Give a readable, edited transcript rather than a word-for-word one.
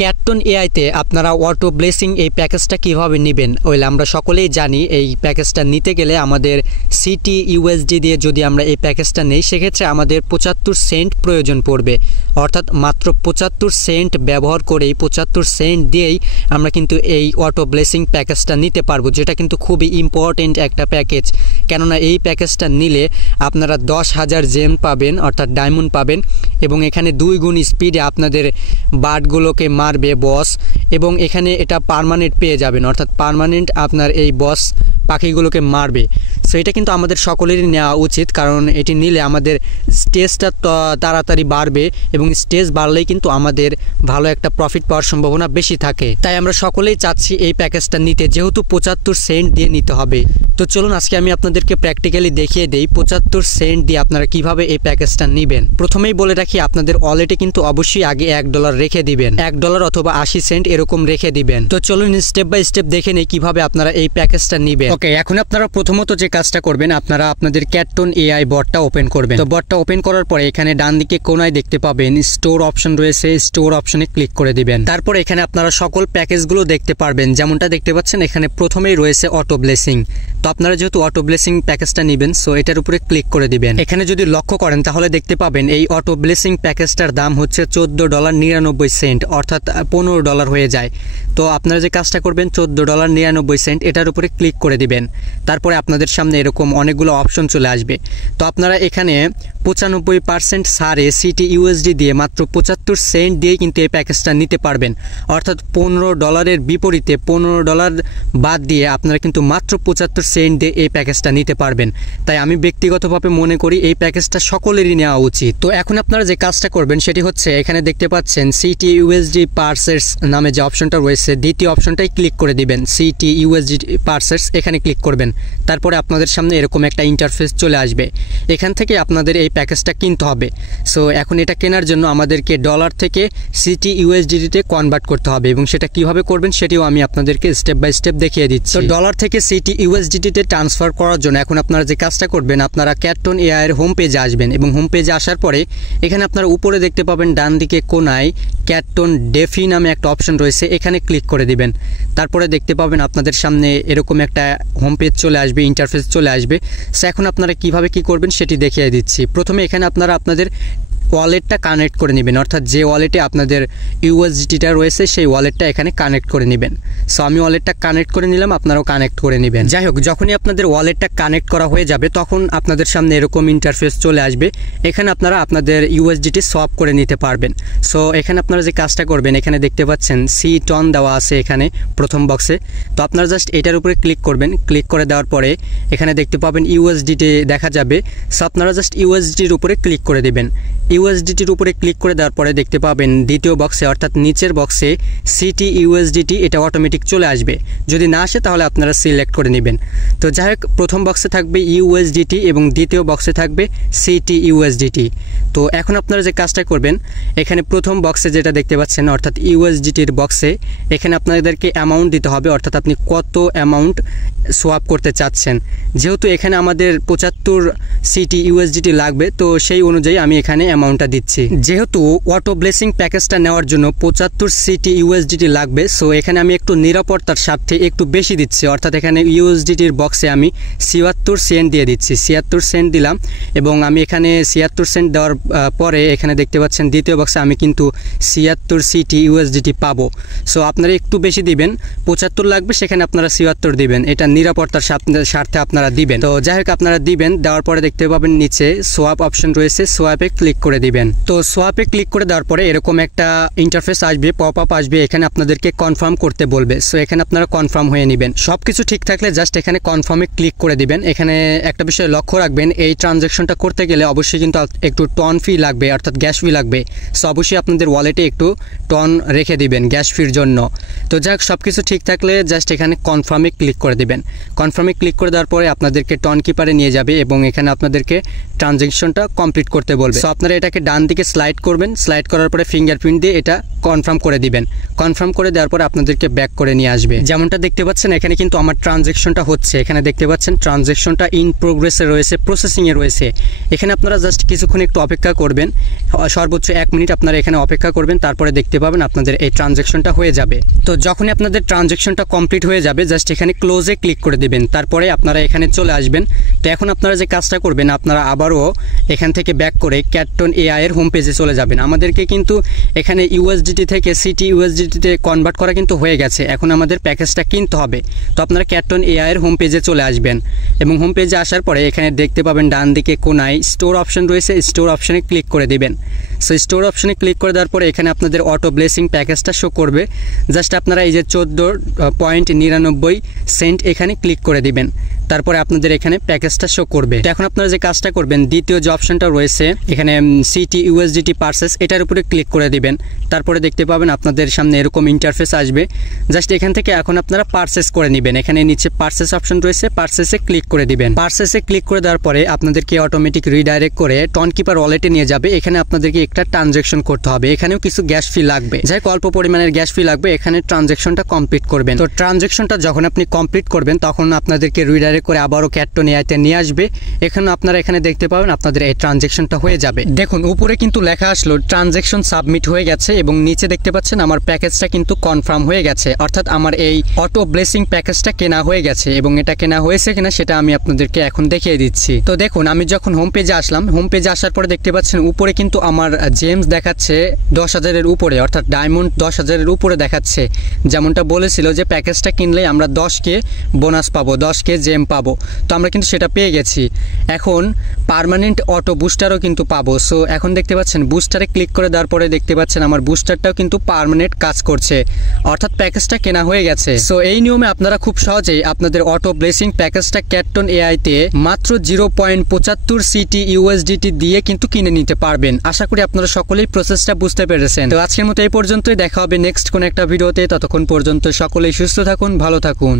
ক্যাটটন এআইতে আপনারা auto blessing এই প্যাকেজটা কিভাবে নেবেন? ওইলে আমরা সকলেই জানি এই প্যাকেজটা নিতে গেলে আমাদের সিটি ইউএসডি দিয়ে যদি আমরা এই প্যাকেজটা নেই সেক্ষেত্রে আমাদের 75 সেন্ট প্রয়োজন পড়বে। অর্থাৎ মাত্র 75 সেন্ট ব্যবহার করেই 75 সেন্ট দিয়েই আমরা কিন্তু এই অটো ব্লেসিং প্যাকেজটা নিতে পারবো, যেটা কিন্তু খুবই ইম্পর্টেন্ট একটা প্যাকেজ। কেননা এই প্যাকেজটা নিলে আপনারা 10,000 জেম পাবেন, অর্থাৎ ডায়মন্ড পাবেন, এবং এখানে 2 গুণ স্পিডে আপনাদের বার্ডগুলোকে মারবে বস, এবং এখানে এটা পার্মানেন্ট পেয়ে যাবেন, অর্থাৎ পার্মানেন্ট আপনার এই বস পাখিগুলোকে মারবে। সো এটা কিন্তু আমাদের সকলেরই নেওয়া উচিত, কারণ এটি নিলে আমাদের স্টেজটা তাড়াতাড়ি বাড়বে, এবং স্টেজ বাড়লেই কিন্তু আমাদের ভালো একটা প্রফিট পাওয়ার সম্ভাবনা বেশি থাকে। তাই আমরা সকলেই চাচ্ছি এই প্যাকেজটা নিতে, যেহেতু 75 সেন্ট দিয়ে নিতে হবে। তো চলুন আজকে আমি আপনাদেরকে প্র্যাকটিক্যালি দেখিয়ে দেই 75 সেন্ট দিয়ে আপনারা কিভাবে এই প্যাকেজটা নেবেন। প্রথমেই বলে রাখি, আপনাদের ওয়ালেটে কিন্তু অবশ্যই আগে $1 রেখে দিবেন, $1 অথবা 80 সেন্ট এরকম রেখে দিবেন। তো চলুন স্টেপ বাই স্টেপ দেখে নেই কিভাবে আপনারা এই প্যাকেজটা নেবেন। ওকে, এখন আপনারা প্রথমত যে কাজটা করবেন, আপনারা আপনাদের ক্যাটটন এআই বটটা ওপেন করবেন। তো বটটা ওপেন করার পরে এখানে ডান দিকে কোনায় দেখতে পাবেন স্টোর অপশন রয়েছে, স্টোর অপশনে ক্লিক করে দিবেন। তারপর এখানে আপনারা সকল প্যাকেজগুলো দেখতে পারবেন, যেমনটা দেখতে পাচ্ছেন এখানে প্রথমেই রয়েছে অটো ব্লেসিং। তো আপনারা যেহেতু অটো ব্লেসিং প্যাকেজটা নেবেন, সো এটার উপরে ক্লিক করে দিবেন। এখানে যদি লক্ষ্য করেন তাহলে দেখতে পাবেন এই অটো ব্লেসিং প্যাকেজটার দাম হচ্ছে $14.99, অর্থাৎ $15 হয়ে যায়। তো আপনারা যে কাজটা করবেন $14.99 এটার উপরে ক্লিক করে দিবেন। তারপরে আপনাদের সামনে এরকম অনেকগুলো অপশন চলে আসবে। তো আপনারা এখানে 95% ছাড়ে সিটি ইউএসডি দিয়ে মাত্র 75 সেন্ট দিয়ে কিন্তু এই প্যাকেজটা নিতে পারবেন। অর্থাৎ $15 বিপরীতে $15 বাদ দিয়ে আপনারা কিন্তু মাত্র 75 সেন্ট দিয়ে এই প্যাকেজটা নিতে পারবেন। তাই আমি ব্যক্তিগতভাবে মনে করি এই প্যাকেজটা সকলেরই নেওয়া উচিত। তো এখন আপনারা যে কাজটা করবেন সেটি হচ্ছে, এখানে দেখতে পাচ্ছেন সিটি ইউএসডি পার্সেস নামে যে অপশনটা রয়েছে, দ্বিতীয় অপশনটাই ক্লিক করে দিবেন। সিটি ইউএসডি পার্সেস এখানে ক্লিক করবেন। তারপরে আপনাদের সামনে এরকম একটা ইন্টারফেস চলে আসবে। এখান থেকে আপনাদের এই প্যাকেজটা কিনতে হবে। সো এখন এটা কেনার জন্য আমাদেরকে ডলার থেকে সিটি ইউএসডিতে কনভার্ট করতে হবে, এবং সেটা কিভাবে করবেন সেটিও আমি আপনাদেরকে স্টেপ বাই স্টেপ দেখিয়ে দিচ্ছি। তো ডলার থেকে সিটি ইউএসডিতে ট্রান্সফার করার জন্য এখন আপনারা যে কাজটা করবেন, আপনারা ক্যাটটন এআই এর হোম পেজে আসবেন, এবং হোম পেজে আসার পরে এখানে আপনারা উপরে দেখতে পাবেন ডান দিকে কোনায় ক্যাটটন ডেফি নামে একটা অপশন রয়েছে, এখানে ক্লিক করে দিবেন। তারপরে দেখতে পাবেন আপনাদের সামনে এরকম একটা হোম পেজ চলে আসবে, ইন্টারফেস চলে আসবে। সো এখন আপনারা কিভাবে কি করবেন সেটি দেখিয়ে দিচ্ছি। প্রথমে এখানে আপনারা আপনাদের ওয়ালেটটা কানেক্ট করে নেবেন, অর্থাৎ যে ওয়ালেটে আপনাদের ইউএসডিটা রয়েছে সেই ওয়ালেটটা এখানে কানেক্ট করে নেবেন। সো আমি ওয়ালেটটা কানেক্ট করে নিলাম, আপনারাও কানেক্ট করে নেবেন। যাই হোক, যখনই আপনাদের ওয়ালেটটা কানেক্ট করা হয়ে যাবে তখন আপনাদের সামনে এরকম ইন্টারফেস চলে আসবে। এখানে আপনারা আপনাদের ইউএসডিটি সোয়াপ করে নিতে পারবেন। সো এখানে আপনারা যে কাজটা করবেন, এখানে দেখতে পাচ্ছেন সি টন দেওয়া আছে এখানে প্রথম বক্সে। তো আপনারা জাস্ট এটার উপরে ক্লিক করবেন। ক্লিক করে দেওয়ার পরে এখানে দেখতে পাবেন ইউএসডিটি দেখা যাবে। সো আপনারা জাস্ট ইউএসডির উপরে ক্লিক করে দেবেন। ইউএসডিটির উপরে ক্লিক করে দেওয়ার পরে দেখতে পাবেন দ্বিতীয় বক্সে, অর্থাৎ নিচের বক্সে সিটি ইউএসডিটি এটা অটোমেটিক চলে আসবে। যদি না আসে তাহলে আপনারা সিলেক্ট করে নেবেন। তো যাই হোক, প্রথম বক্সে থাকবে ইউএসডিটি এবং দ্বিতীয় বক্সে থাকবে সিটি ইউএসডিটি। তো এখন আপনারা যে কাজটা করবেন, এখানে প্রথম বক্সে যেটা দেখতে পাচ্ছেন অর্থাৎ ইউএসডিটির বক্সে, এখানে আপনাদেরকে অ্যামাউন্ট দিতে হবে, অর্থাৎ আপনি কত অ্যামাউন্ট সোয়াপ করতে চাচ্ছেন। যেহেতু এখানে আমাদের 75 সিটি ইউএসডিটি লাগবে, তো সেই অনুযায়ী আমি এখানে অ্যামাউন্টটা দিচ্ছি। যেহেতু অটো ব্লেসিং প্যাকেজটা নেওয়ার জন্য 75 সিটি ইউএসডিটি লাগবে, সো এখানে আমি একটু নিরাপত্তার স্বার্থে একটু বেশি দিচ্ছি, অর্থাৎ এখানে ইউএসডিটির বক্সে আমি 76 সেন্ট দিয়ে দিচ্ছি। 76 সেন্ট দিলাম, এবং আমি এখানে 76 সেন্ট দেওয়ার পরে এখানে দেখতে পাচ্ছেন দ্বিতীয় বক্সে আমি কিন্তু 76 সিটি ইউএসডিটি পাবো। সো আপনারা একটু বেশি দিবেন, 75 লাগবে সেখানে আপনারা 76 দিবেন, এটা নিরাপত্তার স্বার্থে আপনারা দিবেন। তো যাই হোক, আপনারা দিবেন। দেওয়ার পরে দেখতে পাবেন নিচে সোয়াপ অপশন রয়েছে, সোয়াপে ক্লিক করে দিবেন। তো সোয়াপে ক্লিক করে দেওয়ার পরে এরকম একটা ইন্টারফেস আসবে, পপ আপ আসবে, এখানে আপনাদেরকে কনফার্ম করতে বলবে। সো এখানে আপনারা কনফার্ম হয়ে নেবেন। সবকিছু ঠিক থাকলে জাস্ট এখানে কনফার্মে ক্লিক করে দিবেন। এখানে একটা বিষয় লক্ষ্য রাখবেন, এই ট্রানজ্যাকশনটা করতে গেলে অবশ্যই কিন্তু একটু টন ফি লাগবে, অর্থাৎ গ্যাস ফি লাগবে। সো অবশ্যই আপনাদের ওয়ালেটে একটু টন রেখে দিবেন গ্যাস ফির জন্য। তো যাক, সবকিছু ঠিক থাকলে জাস্ট এখানে কনফার্মে ক্লিক করে দিবেন। কনফার্মে ক্লিক করে দেওয়ার পরে আপনাদেরকে টন কিপারে নিয়ে যাবে, এবং এখানে আপনাদেরকে ট্রানজ্যাকশনটা কমপ্লিট করতে বলবে। সো আপনারা এটাকে ডান দিকে স্লাইড করবেন, স্লাইড করার পরে ফিঙ্গারপ্রিন্ট দিয়ে এটা কনফার্ম করে দিবেন। কনফার্ম করে দেওয়ার পরে আপনাদেরকে ব্যাক করে নিয়ে আসবে। যেমনটা দেখতে পাচ্ছেন এখানে কিন্তু আমার ট্রানজ্যাকশনটা হচ্ছে, এখানে দেখতে পাচ্ছেন ট্রানজ্যাকশনটা ইন প্রোগ্রেসে রয়েছে, প্রসেসিংয়ে রয়েছে। এখানে আপনারা জাস্ট কিছুক্ষণ একটু অপেক্ষা করবেন, সর্বোচ্চ 1 মিনিট আপনারা এখানে অপেক্ষা করবেন, তারপরে দেখতে পাবেন আপনাদের এই ট্রানজ্যাকশনটা হয়ে যাবে। তো যখনই আপনাদের ট্রানজ্যাকশনটা কমপ্লিট হয়ে যাবে জাস্ট এখানে ক্লোজে ক্লিক করে দিবেন, তারপরে আপনারা এখানে চলে আসবেন। তো এখন আপনারা যে কাজটা করবেন, আপনারা আবারও এখান থেকে ব্যাক করে ক্যাটটন এআই এর হোম পেজে চলে যাবেন। আমাদেরকে কিন্তু এখানে ইউএসডিটি থেকে সিটি ইউএসডিটিতে কনভার্ট করা কিন্তু হয়ে গেছে, এখন আমাদের প্যাকেজটা কিনতে হবে। তো আপনারা ক্যাটটন এআই এর হোম পেজে চলে আসবেন এবং হোম পেজে আসার পরে এখানে দেখতে পাবেন ডান দিকে কোনায় স্টোর অপশন রয়েছে, স্টোর অপশনে ক্লিক করে দিবেন। সো স্টোর অপশনে ক্লিক করে দেওয়ার পরে এখানে আপনাদের অটো ব্লেসিং প্যাকেজটা শো করবে। জাস্ট আপনারা এই যে 14.99 এখানে ক্লিক করে দিবেন, তারপরে আপনাদের এখানে প্যাকেজটা শো করবে। তো এখন আপনারা যে কাজটা করবেন, দ্বিতীয় যে অপশনটা রয়েছে এখানে সিটি ইউএসডিটি পারচেস, এটার উপরে ক্লিক করে দিবেন। তারপরে দেখতে পাবেন আপনাদের সামনে এরকম ইন্টারফেস আসবে। জাস্ট এখান থেকে এখন আপনারা পারচেস করে নেবেন। এখানে নিচে পারচেস অপশন রয়েছে, পারচেসে ক্লিক করে দিবেন। পারচেসে ক্লিক করে দেওয়ার পরে আপনাদেরকে অটোমেটিক রিডাইরেক্ট করে টনকিপার ওয়ালেটে নিয়ে যাবে। এখানে আপনাদেরকে একটা ট্রানজ্যাকশন করতে হবে, এখানেও কিছু গ্যাস ফি লাগবে, যাই অল্প পরিমাণের গ্যাস ফি লাগবে। এখানে ট্রানজ্যাকশনটা কমপ্লিট করবেন। তো ট্রানজ্যাকশনটা যখন আপনি কমপ্লিট করবেন তখন আপনাদেরকে রিডাইরেক্ট করে আবারও ক্যাটটন এআইতে নিয়ে আসবে। এখানে আপনারা এখানে দেখতে পাবেন আপনাদের এই ট্রানজ্যাকশনটা হয়ে যাবে। দেখুন উপরে কিন্তু লেখা আসলো ট্রানজ্যাকশন সাবমিট হয়ে গেছে এবং নিচে দেখতে পাচ্ছেন আমার প্যাকেজটা কিন্তু কনফার্ম হয়ে গেছে, অর্থাৎ আমার এই অটো ব্লেসিং প্যাকেজটা কেনা হয়ে গেছে। এবং এটা কেনা হয়েছে কিনা সেটা আমি আপনাদেরকে এখন দেখিয়ে দিচ্ছি। তো দেখুন আমি যখন হোম পেজে আসলাম, হোম পেজে আসার পরে দেখতে পাচ্ছেন উপরে কিন্তু আমার জেমস দেখাচ্ছে 10,000-এর উপরে, অর্থাৎ ডায়মন্ড 10,000-এর উপরে দেখাচ্ছে। যেমনটা বলেছিল যে প্যাকেজটা কিনলে আমরা 10K বোনাস পাবো, 10K জেম পাবো। তো আমরা কিন্তু সেটা পেয়ে গেছি। এখন পার্মানেন্ট অটো বুস্টারও কিন্তু পাবো। সো এখন দেখতে পাচ্ছেন বুস্টারে ক্লিক করে দেওয়ার পরে দেখতে পাচ্ছেন আমার বুস্টারটাও কিন্তু পার্মানেন্ট কাজ করছে, অর্থাৎ প্যাকেজটা কেনা হয়ে গেছে। সো এই নিয়মে আপনারা খুব সহজেই আপনাদের অটো ব্লেসিং প্যাকেজটা ক্যাটটন এআইতে মাত্র 0.75 সিটি ইউএসডিটি দিয়ে কিন্তু কিনে নিতে পারবেন। আশা করি আপনারা সকলেই প্রসেসটা বুঝতে পেরেছেন। তো আজকের মতো এই পর্যন্তই, দেখা হবে নেক্সট কোন একটা ভিডিওতে। ততক্ষণ পর্যন্ত সকলেই সুস্থ থাকুন, ভালো থাকুন।